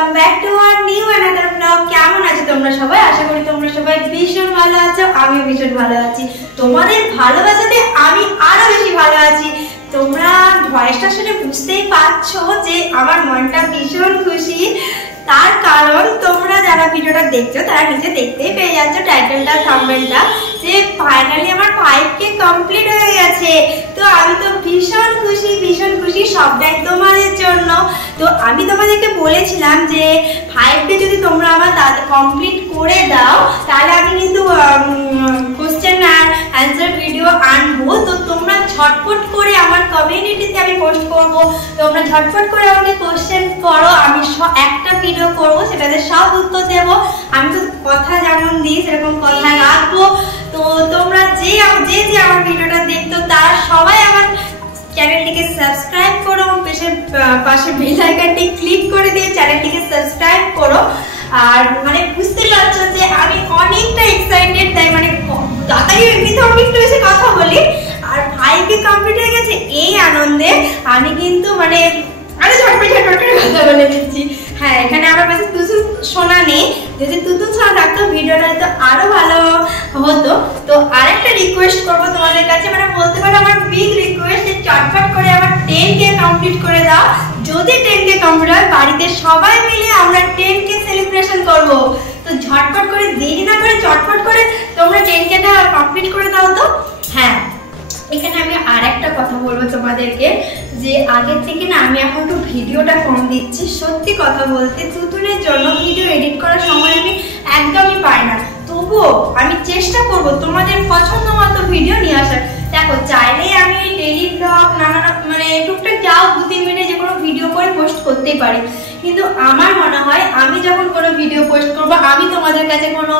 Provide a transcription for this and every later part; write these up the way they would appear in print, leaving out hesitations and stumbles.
Welcome back to our new another blog. কেমন আছো তোমরা সবাই? আশা করি তোমরা সবাই ভীষণ ভালো আছো, আমিও ভীষণ ভালো আছি। তোমাদের ভালোবাসাতে আমি আরো বেশি ভালো আছি। তোমরা ভয়েসটা শুনে বুঝতেই পারছো যে আমার মনটা ভীষণ খুশি। তার কারণ তোমরা যারা ভিডিওটা দেখছো তারা নিচে দেখতেই পেয়ে যাচ্ছ টাইটেলটা, থাম্বনেলটা, যে ফাইনালি আমার 5K কমপ্লিট হয়ে গেছে। তো আমি তো ভীষণ খুশি, সবটাই তোমাদের জন্য। তো আমি তোমাদেরকে বলেছিলাম যে 5K যদি তোমরা আমার কমপ্লিট করে দাও তাহলে আমি কিন্তু কোশ্চেন আর অ্যান্সার ভিডিও আনবো। তো তোমরা ঝটপট করে আমার কমিউনিটিতে আমি পোস্ট করব, তোমরা ঝটপট করে আমাকে কোশ্চেন করো, আমি একটা ভিডিও করব, সেটাতে সব উত্তর দেব। আমি তো কথা যেমন দিই সেরকম কথা রাখবো। তো তোমরা যে আমার ভিডিওটা দেখতো তারা সবাই আমার চ্যানেলটিকে সাবস্ক্রাইব করো, পাশে বেল আইকনটি ক্লিক করে দিয়ে চ্যানেলটিকে সাবস্ক্রাইব করো। আর মানে বুঝতে পারছো যে আমি অনেকটা এক্সাইটেড, তাই মানে তাড়াতাড়ি এমনিতে আমি একটু এসে কথা বলি। আর 5K কমপ্লিট হয়ে গেছে এই আনন্দে আমি কিন্তু মানে আরে ঝটপট করে কথা বলে দিচ্ছি। হ্যাঁ, এখানে আমার কাছে তুতুন সোনা নেই, যদি তুতুন সোনা থাকতো ভিডিওটা হয়তো আরো ভালো হতো। তো আরেকটা রিকোয়েস্ট করবো তোমাদের কাছে, মানে বলতে পারো আমার বিগ রিকোয়েস্ট, যে চটপট করে আমার 10K কমপ্লিট করে দাও। যদি 10K কমপ্লিট হয় বাড়িতে সবাই মিলে আমরা 10K সেলিব্রেশন করব। তো ঝটপট করে, দেরি না করে চটপট করে তোমরা 10Kটা কমপ্লিট করে দাও। তো হ্যাঁ, এখানে আমি আর একটা কথা বলবো তোমাদেরকে, যে আগের থেকে না আমি এখন একটু ভিডিওটা কম দিচ্ছি। সত্যি কথা বলতে তুতুনের জন্য ভিডিও এডিট করার সময় আমি একদমই পাই না। তবুও আমি চেষ্টা করব তোমাদের পছন্দ মতো ভিডিও নিয়ে আসার। দেখো, চাইলে আমি ডেইলি ব্লগ নানান মানে টুকটাক যাও 2-3 মিনিটে যে কোনো ভিডিও করে পোস্ট করতেই পারি, কিন্তু আমার মনে হয় আমি যখন কোনো ভিডিও পোস্ট করবো, আমি তোমাদের কাছে কোনো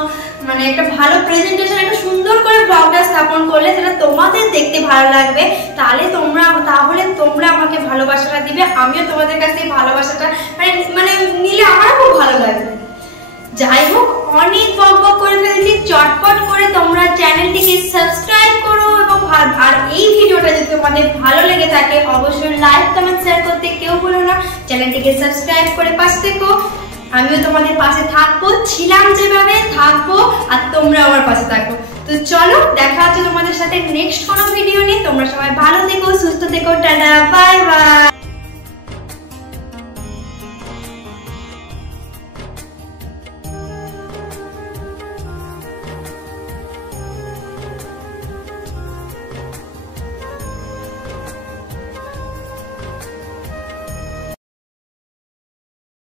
মানে একটা ভালো প্রেজেন্টেশন, একটা সুন্দর করে ব্লগটা স্থাপন করলে সেটা তোমাদের দেখতে ভালো লাগবে। তাহলে তোমরা আমাকে ভালোবাসাটা দিবে, আমিও তোমাদের কাছ থেকে ভালোবাসাটা মানে নিলে আমারও খুব ভালো লাগবে। যাই হোক, অনেক বকবক করে ফেলছি। চটপট করে তোমরা চ্যানেলটিকে সাবস্ক্রাইব করো, এবং আর এই ভিডিওটা যদি তোমাদের ভালো লেগে থাকে অবশ্যই লাইক, কমেন্ট, শেয়ার করতে কেউ ভুলো না। চ্যানেলটিকে সাবস্ক্রাইব করে পাশে থেকো, আমিও তোমাদের পাশে থাকবো, ছিলাম যেভাবে থাকবো, আর তোমরা আমার পাশে থাকবো। তো চলো, দেখা হচ্ছে তোমাদের সাথে নেক্সট কোনো ভিডিও নিয়ে। তোমরা সবাই ভালো থেকো, সুস্থ থেকো, টাটা, বাই বাই।